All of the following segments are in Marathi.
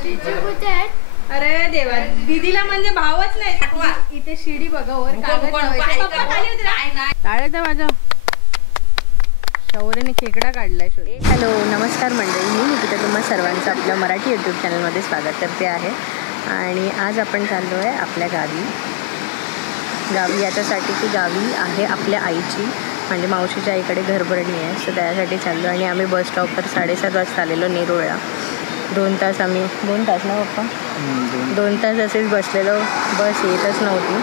अरे देवा, दीदीला म्हणजे भावच नाही. इथे शिडी बघा वर कागद टाळ्याचा माझा शौर्यने खेकडा काढलाय. हॅलो नमस्कार मंडळी, मी निकिता तुम्हा सर्वांचं आपल्या मराठी यूट्यूब चॅनलमध्ये स्वागत करते आहे. आणि आज आपण चाललो आहे आपल्या गावी याच्यासाठी की गावी आहे आपल्या आईची म्हणजे मावशीच्या आईकडे घरभरणी आहे. सो त्यासाठी चाललो आणि आम्ही बस स्टॉपवर 7:30 वाजता आलेलो नेरुळला. 2 तास आम्ही 2 तास ना पप्पा 2 तास असेच बसलेलो. बस येतच नव्हती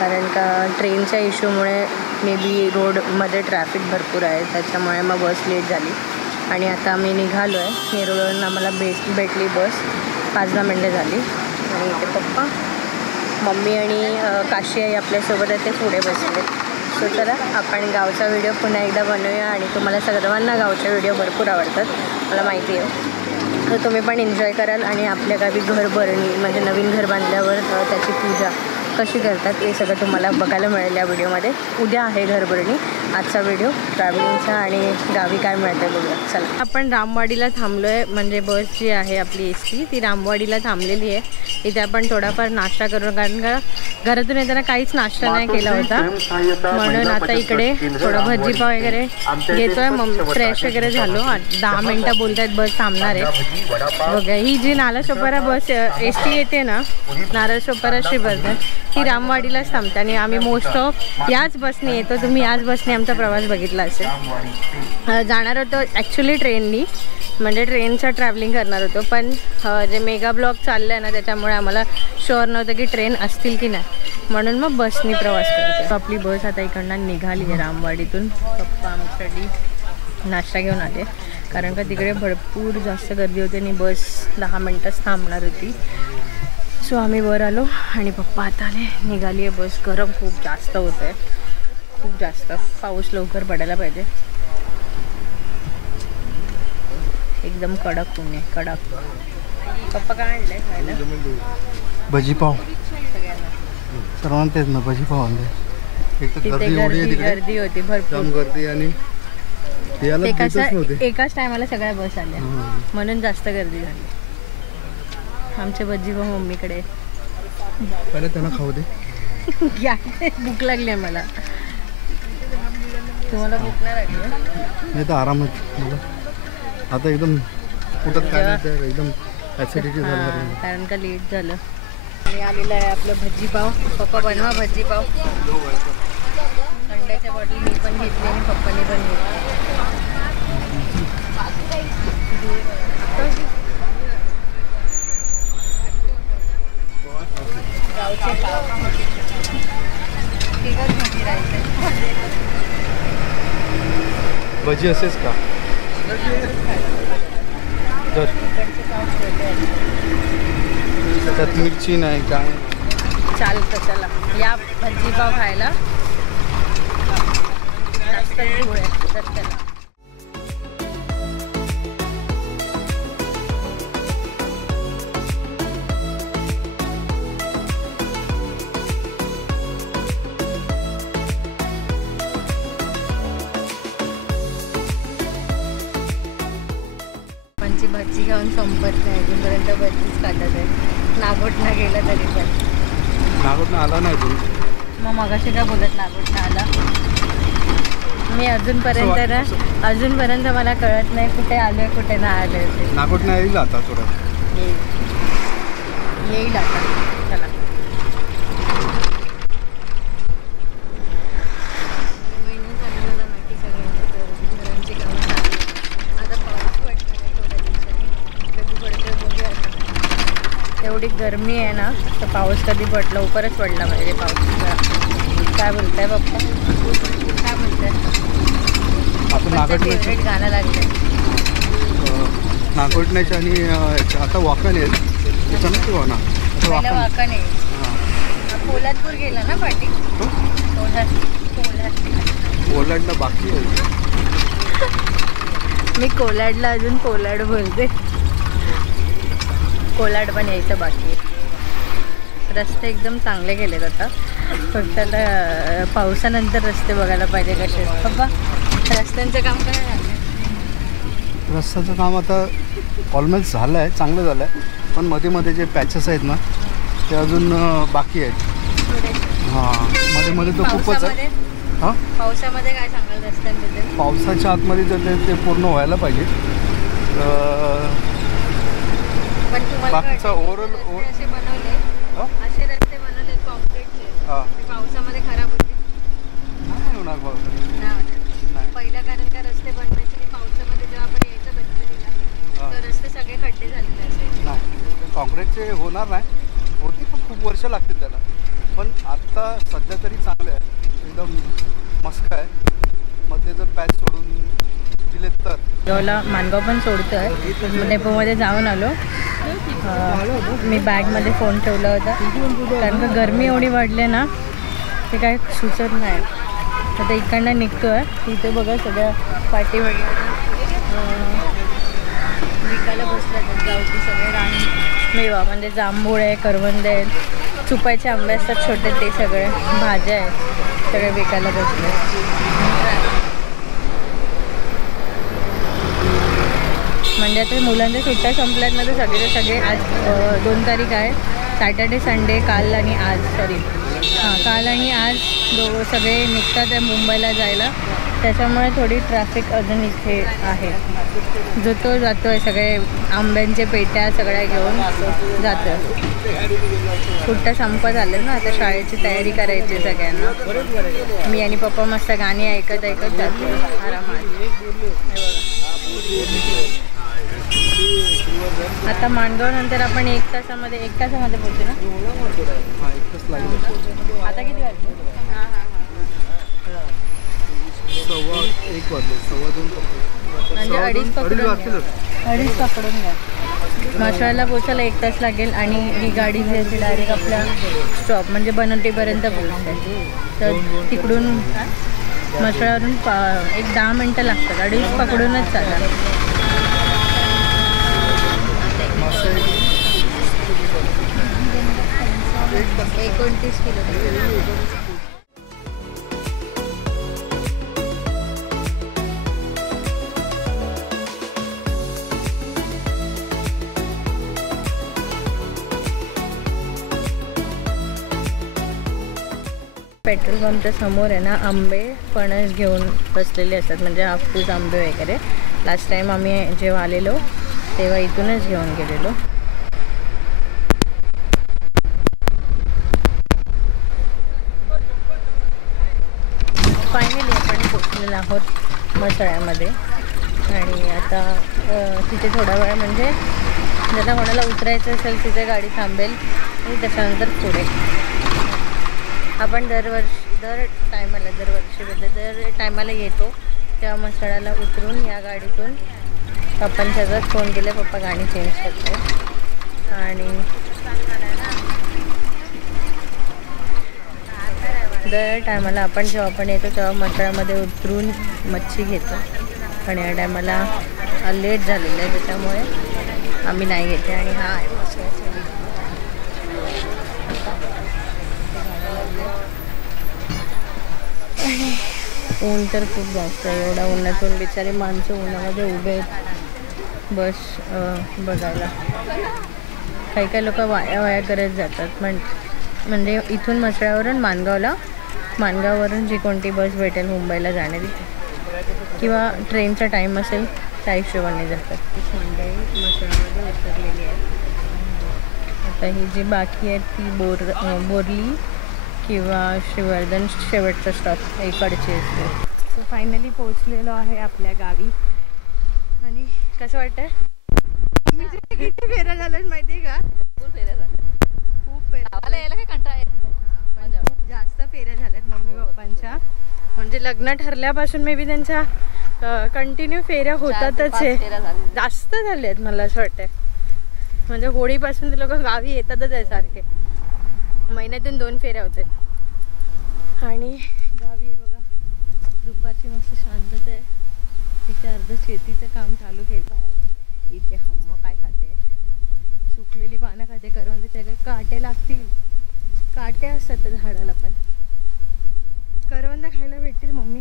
कारण का ट्रेनच्या इश्यूमुळे मे बी रोडमध्ये ट्रॅफिक भरपूर आहे, त्याच्यामुळे मग बस लेट झाली. आणि आता आम्ही निघालो आहे नेरुळवरून. आम्हाला भेटली बस 5-10 मिनटं झाली. आणि इथे पप्पा मम्मी आणि काशी आई आपल्यासोबत आहे, ते पुढे बसले. सो चला आपण गावचा व्हिडिओ पुन्हा एकदा बनवूया. आणि तुम्हाला सर्वांना गावचे व्हिडिओ भरपूर आवडतात मला माहिती आहे, तर तुम्ही पण एन्जॉय कराल. आणि आपल्या गावी घरभरणी म्हणजे नवीन घर बांधल्यावर त्याची पूजा कशी करतात हे सगळं तुम्हाला बघायला मिळेल या व्हिडिओमध्ये. उद्या आहे घरभरणी, आजचा व्हिडिओ ट्रॅव्हलिंगचा आणि गावी काय मिळतं बघूया. चला आपण रामवाडीला थांबलो आहे, म्हणजे बस जी आहे आपली एसटी ती रामवाडीला थांबलेली आहे. इथे आपण थोडाफार नाश्ता करू, कारण का घरातून येताना काहीच नाश्ता नाही केला होता, म्हणून आता इकडे थोडं भजीपाव वगैरे घेतोय. मग फ्रेश वगैरे झालो. 10 मिनटं बोलत आहेत बस थांबणार आहे. बघा ही जी नालासोपारा बस एसटी येते ना, नालासोपारा श्री बस ती रामवाडीलाच थांबते आणि आम्ही मोस्ट ऑफ याच बसने येतो. तुम्ही याच बसने आमचा प्रवास बघितला असेल. जाणार होतो ॲक्च्युली ट्रेननी, म्हणजे ट्रेनचं ट्रॅव्हलिंग करणार होतो, पण जे मेगा ब्लॉक चाललं आहे ना त्याच्यामुळे आम्हाला शुअर नव्हतं की ट्रेन असतील की नाही, म्हणून मग बसनी प्रवास करतो. आपली बस आता इकडनं निघाली आहे रामवाडीतून. पप्पा आमच्यासाठी नाश्ता घेऊन आले कारण का तिकडे भरपूर जास्त गर्दी होती आणि बस 10 मिनटंच थांबणार होती. सो आम्ही वर आलो आणि पप्पा आता आले. निघाली आहे बस. गरम खूप जास्त होतं आहे, खूप जास्त. पाऊस लवकर पडायला पाहिजे. एकदम कडक ऊन आहे, कडक. पप्पा काय आणलंय खायला? भजीपाव. सगळ्यांना सर्वांना तेच ना, भजीपाव आणले. एक तर गर्दी होती भरपूर गर्दी आणि एकाच टायमाला सगळ्या बस आल्या, म्हणून जास्त गर्दी झाली. आमचे भजीपाव मम्मीकडे. पहिले त्यांना खाऊ दे. भूक लागली आहे मला. तुम्हाला भूक नाही लागली? नाही तर आरामच मला आता एकदम कुठं काय एकदम ॲसिडिटी झालं कारण का लेट झालं. आणि आलेलं आहे आपलं भजीपाव. पप्पा बनवा भजीपाव. अंड्याच्या बॉटल मी पण घेतली आणि पप्पाने पण घेतली. गावचे पाव ठीकच भजी राहायचं. भजी असेच का? त्यात मिरची नाही काय चालतं. चला या भजीपाव खायला. जास्त धूळ आहे तर चला. भजी खाऊन संपत नाही अजूनपर्यंत. भजीच खातात आहे. नागोटना गेला तरी पण. नागोटना आला नाही तू? मग मगाशी काय बोलत नागोटना आला? मी अजूनपर्यंत मला कळत नाही कुठे आलोय कुठे नाही आलोय ते. नागोटना येईल आता थोडं. येईल आता. चला एवढी गरमी आहे ना, तर पाऊस कधी लवकरच पडला पाहिजे. पाऊस काय बोलताय पप्पा? काय बोलताय? फेवरेट गाणं लागलं नागोटण्याचं आणि आता वाकण आहे त्याचं नक्की हो ना. वाकण आहे. पोलादपूर गेला ना पाठी. कोलाडला बाकी आहे. मी कोलाडला अजून कोलाड बोलते. कोलाड पण यायचं बाकी आहे. रस्ते एकदम चांगले केलेत आता. फक्त आता पावसानंतर रस्ते बघायला पाहिजे कसे. बाबा रस्त्यांचं काम काय झालं? रस्त्याचं काम आता ऑलमोस्ट झालं आहे, चांगलं झालं आहे. पण मध्ये मध्ये जे पॅचेस आहेत ना ते अजून बाकी आहेत. हां, मध्ये मध्ये तो खूपच आहे. हां, पावसामध्ये काय सांगाल रस्त्यांबद्दल? पावसाच्या आतमध्ये जर ते पूर्ण व्हायला पाहिजे. पण तुम्हाला बाकीचा ओव्हरऑल असे बनवले, असे रस्ते बनवले कॉन्क्रीटचे, हां ते पावसामध्ये खराब होते? नाही होणार नाही. पहिलं कारण का रस्ते बनवायचे आणि पावसामध्ये जेव्हा आपण यायचं गणपतीला तर रस्ते सगळे खड्डे झालेले असायचे. नाही, कॉन्क्रीटचे होणार नाही, होती पण खूप वर्ष लागतील त्याला. पण आत्ता सध्या तरी चांगलं आहे, एकदम मस्त आहे. मध्ये जर पॅच सोडून दिले तर मानगावला मानगाव पण सोडतो आहे. डेपोमध्ये जाऊन आलो. मी बॅगमध्ये फोन ठेवला होता कारण का गरमी एवढी वाढली ना ते काय सुचत नाही. आता इकडनं निघतो आहे. इथे बघा सगळ्या पाठी विकायला बसतात गावठी सगळे मेवा म्हणजे जांभूळ आहे, करवंदे आहेत, चुपायचे आंबे असतात छोटे ते सगळे, भाज्या आहेत, सगळे विकायला बसले. म्हणजे आता मुलांच्या सुट्ट्या संपल्यात ना तर सगळे आज 2 तारीख आहे. सॅटर्डे संडे काल आणि आज काल आणि आज सगळे निघतात आहे मुंबईला जायला. त्याच्यामुळे थोडी ट्रॅफिक अजून इथे आहे. जो जातो आहे सगळे आंब्यांचे पेट्या सगळ्या घेऊन जातो. सुट्ट्या संपत आले ना, आता शाळेची तयारी करायची सगळ्यांना. मी आणि पप्पा मस्त गाणी ऐकत जातो आरामात. आता माणगाव नंतर आपण 1 तासामध्ये पोहोचू ना. आता किती वाजले? 1 वाजले, 1:15 म्हणजे 2:30 पकडून घ्या. मशाला पोचायला 1 तास लागेल आणि ही गाडी जी आहे ती डायरेक्ट आपल्या स्टॉप म्हणजे बनवटीपर्यंत पोहोचते. तर तिकडून मशाळावरून 10 मिनटं लागतात. 2:30 पकडूनच चालतात. 29 किलोमीटर. पेट्रोल पंपच्या समोर आहे ना आंबे फणस घेऊन बसलेले असतात म्हणजे हापूस आंबे वगैरे. लास्ट टाइम आम्ही जेव्हा आलेलो तेव्हा इथूनच घेऊन गेलेलो. फायनली आपण पोचलेलो आहोत मसाळ्यामध्ये आणि आता तिथे थोडा वेळ म्हणजे ज्याला कोणाला उतरायचं असेल तिथे गाडी थांबेल आणि त्याच्यानंतर पुढे. आपण दर टायमाला येतो तेव्हा मसाळ्याला उतरून या गाडीतून पप्पांच्या जर फोन केले पप्पा गाडी चेंज करतो आणि दर टायमाला आपण जेव्हा आपण येतो तेव्हा मसाळ्यामध्ये उतरून मच्छी घेतो. पण या टायमाला लेट झालेलं आहे त्याच्यामुळे आम्ही नाही घेते. आणि हा आहे मसाळ्याचा ऊन तर खूप जास्त आहे. एवढा उन्हातून बिचारी माणसं उन्हामध्ये उभे आहेत बस बघायला. काही लोक वाया करत जातात. म्हणजे इथून मसळ्यावरून माणगाववरून जी कोणती बस भेटेल मुंबईला जाणारी किंवा ट्रेनचा टाईम असेल त्या हिशोबाने जातात. मंडळी मसळ्यामध्ये उतरलेली आहे. आता ही जी बाकी आहे ती बोरली किंवा श्रीवर्धन शेवटचा स्टॉप इकडची असते. सो फायनली पोहोचलेलो आहे आपल्या गावी. आणि कसं वाटतंय? मी किती फेऱ्या झाल्यात माहिती आहे का? खूप फेऱ्या यायला काय कंटाळा येत. खूप जास्त फेऱ्या झाल्यात मम्मी पप्पांच्या. म्हणजे लग्न ठरल्यापासून मे बी त्यांच्या कंटिन्यू फेऱ्या होतातच आहे. जास्त झाले आहेत मला असं वाटतंय. म्हणजे होळीपासून ते लोक गावी येतातच आहे सारखे. महिन्यातून 2 फेऱ्या होतात. आणि गावी आहे बघा दुपारची मस्त शांतता आहे. इथे अर्ध शेतीचं काम चालू केलं आहे. इथे हम्म काय खाते, सुकलेली पानं खाते. करवंदाच्या काटे लागतील, काटे असतात झाडाला पण. करवंद खायला भेटतील मम्मी?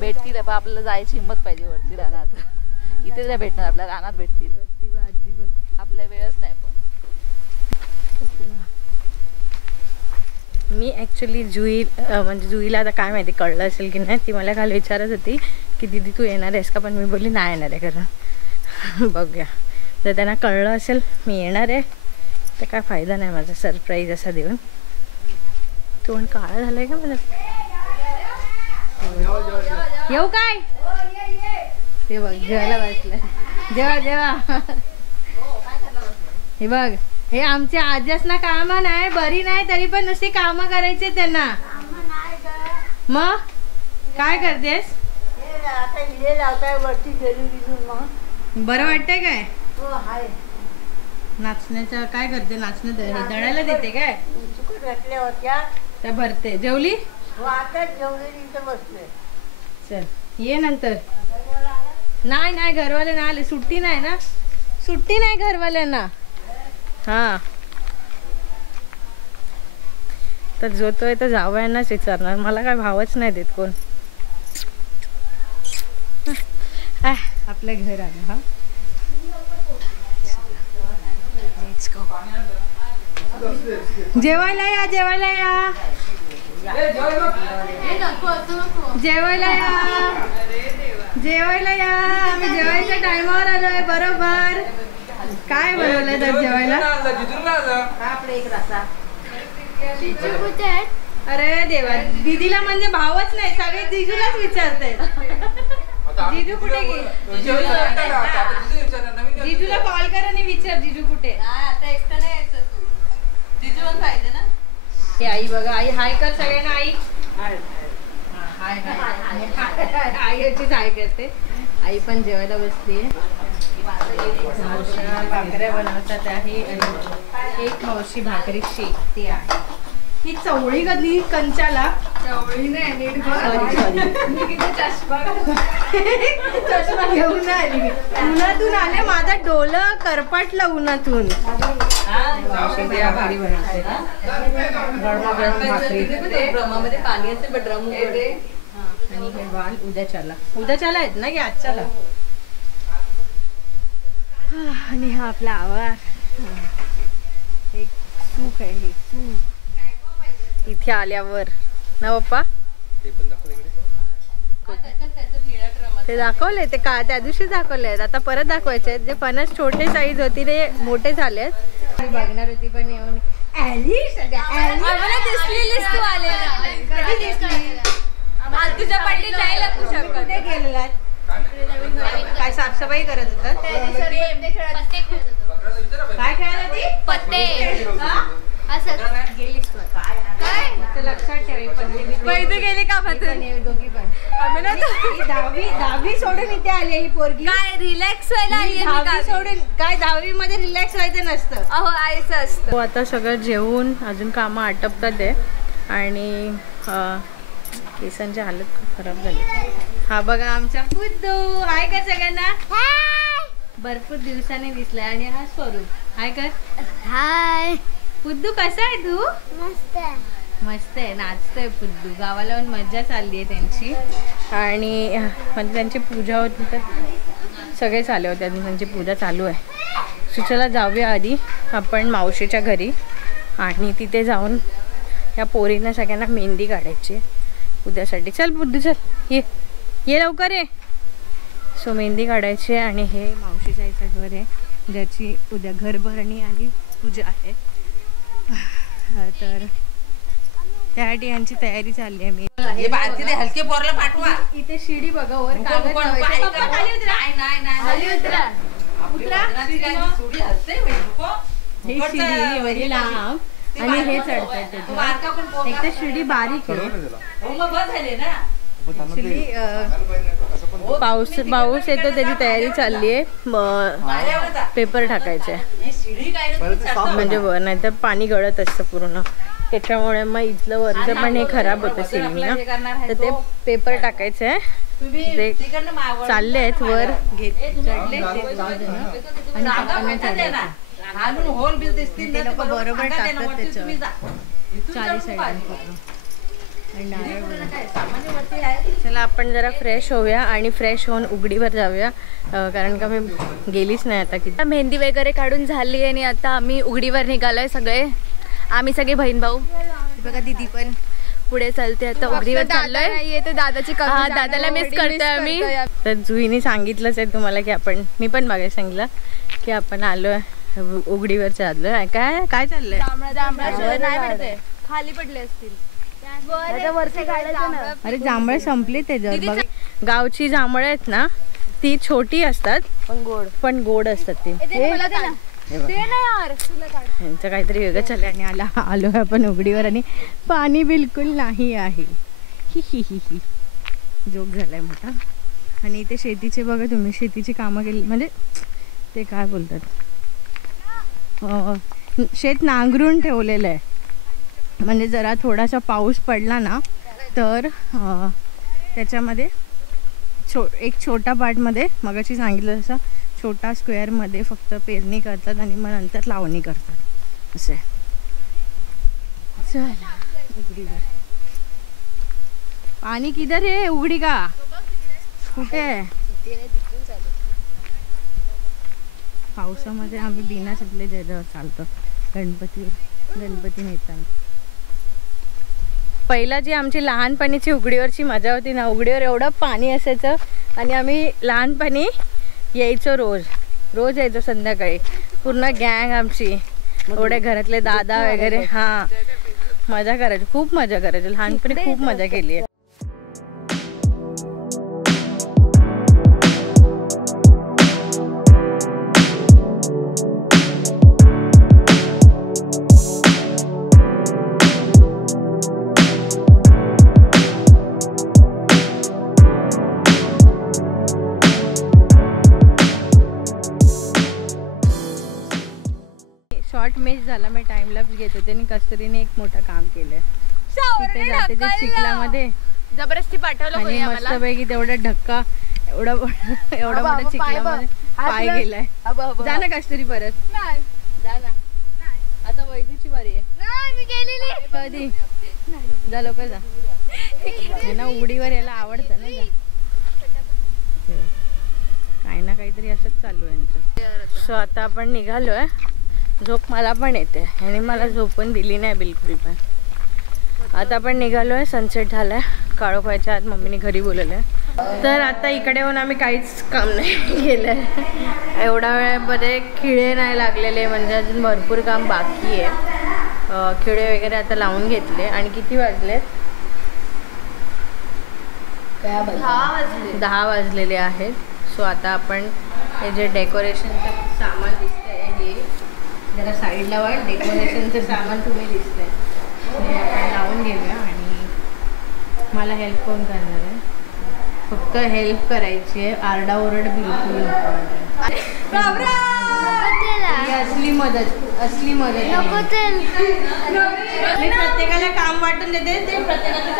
भेटतील पण आपल्याला जायची हिंमत पाहिजे वरती रानात. इथे नाही भेटणार, आपल्या रानात भेटतील. आपल्या वेळच नाही पण. मी ॲक्च्युली म्हणजे जुईला आता काय माहिती कळलं असेल की नाही, ती मला काल विचारत होती की दीदी तू येणार आहेस का, पण मी बोलली नाही येणार आहे खरं. बघूया जर त्यांना कळलं असेल मी येणार आहे तर काय फायदा नाही माझा सरप्राईज असा देऊन. तोंड काळा झालाय का मला. येऊ काय हे बघ जेवायला बसलंय. जेवा जेवा. हे बघ हे आमच्या आज्यास ना कामं नाही, बरी नाही तरी पण नुसती कामं करायचे त्यांना. मग काय करतेस? बरं वाटतंय काय? नाचण्याचं काय करते? नाचणं दळायला देते काय? त्या भरते. जेवली? चल ये नंतर. नाही नाही घरवाले नाही आले, सुट्टी नाही ना, सुट्टी नाही घरवाल्यांना. हा तर जो तो तर जावयांनाच विचारणार, मला काय भावच नाही देत कोण. आपलं घर आलं. हा जेवायला या, जेवायला या, जेवायला या, जेवायला या. आम्ही जेवायच्या टायमावर आलोय बरोबर. काय बनवलंय तर जेवायला? अरे देवा, दीदीला म्हणजे भावच नाही, सगळे जिजूलाच विचारतायत. जिजू कुठे गेले? जिजूला कॉल कर आणि विचार जिजू कुठे. आता एकटं नाही यायचं तू, जिजू पण पाहिजे ना. हे आई बघा, आई हाय कर सगळ्यांना. आई हाय हाय. आई याचीच हाय करते. आई पण जेवायला बसलीये. मावशी भाकऱ्या बनवतात आहे आणि एक मावशी भाकरी शेकते आहे. ही चवळी कधी कंचाला चवळी नाही, नीट चष्मा घेऊन आली. उन्हातून आले, माझा डोलं करपटलं उन्हातून. भाकरी बनवते ड्रमामध्ये पाणी असेल, ड्रम आणि हे वाल उद्याच्याला आहेत ना की आजच्याला. आणि हा आपला आवार. एक सूप आहे, हे सूप इथे आल्यावर ना पप्पा. ते दाखवले, ते का त्या दिवशी दाखवले आहेत, आता परत दाखवायचे आहेत. जे फणस छोटे साईज होती ते मोठे झाले आहेत. बघणार होती पण येऊन तुझ्या पाठी नाही लागू शकत. कुठे गेलेला काय साफसफाई करत होतात? काय खेळायला ती? पत्ते. गेलीस काय लक्षात ठेव. गेली का दोघी पण. दहावी सोडून इथे आली ही पोरगी. काय रिलॅक्स व्हायला आली? दहावी सोडून काय, 10वी मध्ये रिलॅक्स व्हायचं नसतं. अहो आईचं असतं. आता सगळं जेवून अजून कामं आटपतात आहे आणि केसांची हालत खूप खराब झाली. हा बघा आमचा बुद्धू. हाय कर सगळ्यांना. भरपूर दिवसाने दिसलाय. आणि हा स्वरूप. हाय कर. हाय बुद्धू, कसा आहे तू? मस्त आहे, नाचतोय बुद्धू. गावाला पण मज्जा चालली आहे त्यांची. आणि म्हणजे त्यांची पूजा होती तर सगळेच आले होते आणि त्यांची पूजा चालू आहे. सुचला जाऊया आधी आपण मावशीच्या घरी आणि तिथे जाऊन या पोरींना सगळ्यांना मेहंदी काढायची उद्यासाठी. चल बुद्धू चल, ये लवकर ये. सो मेहंदी काढायची. आणि हे मावशीच्या इथं घर आहे ज्याची उद्या घरभरणी आणि पूजा आहे. तर त्यासाठी यांची तयारी चालली आहे. मी हलके पोरला पाठवा. इथे शिडी बघा वर कागद हे शिडी वरी लांब आणि हे चढतायत. एक तर शिडी बारीक आहे. पाऊस येतो त्याची तयारी चालली आहे. पेपर टाकायचे म्हणजे वर, नाही तर पाणी गळत असतं पूर्ण. त्याच्यामुळे मग इथलं वरचं पण हे खराब होतं सिलिंग ना, तर ते पेपर टाकायचं आहे. ते चालले आहेत वर चढले आणि ते लोक बरोबर टाकतात त्याच्यावर 40 साईड. चला आपण जरा फ्रेश होऊया आणि फ्रेश होऊन उघडीवर जाऊया, कारण का मी गेलीच नाही आता किती. मेहंदी वगैरे काढून झाली आणि आता आम्ही उघडीवर निघालोय सगळे. आम्ही सगळे बहीण भाऊ, बघा दीदी पण पुढे चालते. आता उघडीवर चाललोय. दादाची दादाला मिस करतोय आम्ही. तर जुईने सांगितलंच आहे तुम्हाला की आपण, मी पण मागे सांगितलं की आपण आलोय उघडीवर चाललोय. काय काय चाललंय? खाली पडले असतील. अरे जांभळे संपली त्याच्यावर. गावची जांभळे आहेत ना ती छोटी असतात पण गोड असतात ती. यांचं काहीतरी वेगळं चाललंय आणि आलो आपण उघडीवर आणि पाणी बिलकुल नाही आहे. ही ही ही ही जोक झालाय मोठा. आणि इथे शेतीचे बघा तुम्ही, शेतीची कामं केली म्हणजे ते काय बोलतात, शेत नांगरून ठेवलेलं आहे. म्हणजे जरा थोडासा पाऊस पडला ना तर त्याच्यामध्ये एक छोटा पार्टमध्ये मगाशी सांगितलं तसं छोटा स्क्वेअरमध्ये फक्त पेरणी करतात आणि मग नंतर लावणी करतात असं आहे. चला उघडीवर. पाणी किधर आहे? उघडी का कुठे आहे? पावसामध्ये आम्ही बिना चपले जयदेव चालतो गणपती नेताना. पहिला जी आमची लहानपणीची उघडीवरची मजा होती ना, उघडीवर एवढं पाणी असायचं आणि आम्ही लहानपणी यायचो, रोज यायचो संध्याकाळी. पूर्ण गँग आमची, एवढे घरातले दादा वगैरे. हां मजा करायचो, खूप मजा करायचो लहानपणी, खूप मजा केली आहे. शॉर्ट मिस झाला, मी टाइम लॅप्स घेत होते आणि कस्तुरीने एक मोठं काम केलंय. तिथे जाते ते चिखलामध्ये जबरदस्ती पाठवलं आणि मस्तपैकी तेवढा धक्का एवढा मोठा चिखलामध्ये पाय गेलाय. जा ना कस्तुरी परत जा ना. आता वैदूची बारी आहे. कधी जा लवकर जा ना, उघडीवर यायला आवडतं ना. जा काही ना काहीतरी असंच चालू आहे यांचं. सो आता आपण निघालोय. झोप मला पण येते आणि मला झोप पण दिली नाही बिलकुल पण. आता आपण निघालोय, सनसेट झालाय. काळोख व्हायच्या आत मम्मीने घरी बोलवलंय. तर आता इकडे येऊन आम्ही काहीच काम नाही केलंय. एवढ्या वेळामध्ये खिळे नाही लागलेले, म्हणजे अजून भरपूर काम बाकी आहे. खिळे वगैरे आता लावून घेतले. आणि किती वाजले? 10 वाजलेले आहेत. सो आता आपण हे जे डेकोरेशनचं सामान दिसतंय हे जरा साईडला वाढ. डेकोरेशनचं सामान तुम्ही दिसतंय हे आपण लावून घेऊया. आणि मला हेल्प कोण करणार आहे? फक्त हेल्प करायची आहे, आरडाओरड बिलकुल नको. असली मदत मी प्रत्येकाला काम वाटून देते. ते प्रत्येकाला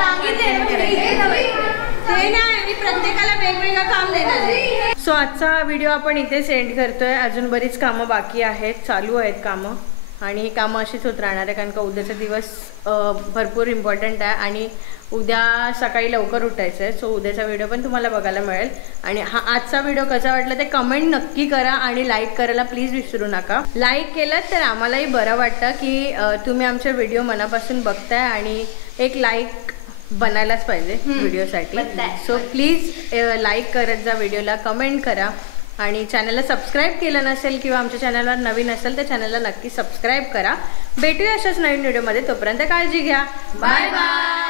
ते नाही, मी प्रत्येकाला वेगवेगळं काम देणार आहे. सो आजचा व्हिडिओ आपण इथे सेंड करतोय. अजून बरीच कामं बाकी आहेत, चालू आहेत कामं. आणि ही कामं अशीच होत राहणार आहे, कारण का उद्याचा दिवस भरपूर इम्पॉर्टंट आहे आणि उद्या सकाळी लवकर उठायचं आहे. सो उद्याचा व्हिडिओ पण तुम्हाला बघायला मिळेल. आणि हा आजचा व्हिडिओ कसा वाटला ते कमेंट नक्की करा आणि लाईक करायला प्लीज विसरू नका. लाईक केलं तर आम्हालाही बरं वाटतं की तुम्ही आमचे व्हिडिओ मनापासून बघताय आणि एक लाईक बनायलाच पाहिजे व्हिडिओसाठी. सो प्लीज लाईक करत जा व्हिडिओला, कमेंट करा. आणि चॅनलला सबस्क्राईब केलं नसेल किंवा आमच्या चॅनलवर नवीन असेल तर चॅनलला नक्की सबस्क्राईब करा. भेटूया अशाच नवीन व्हिडिओमध्ये. तोपर्यंत काळजी घ्या. Bye bye.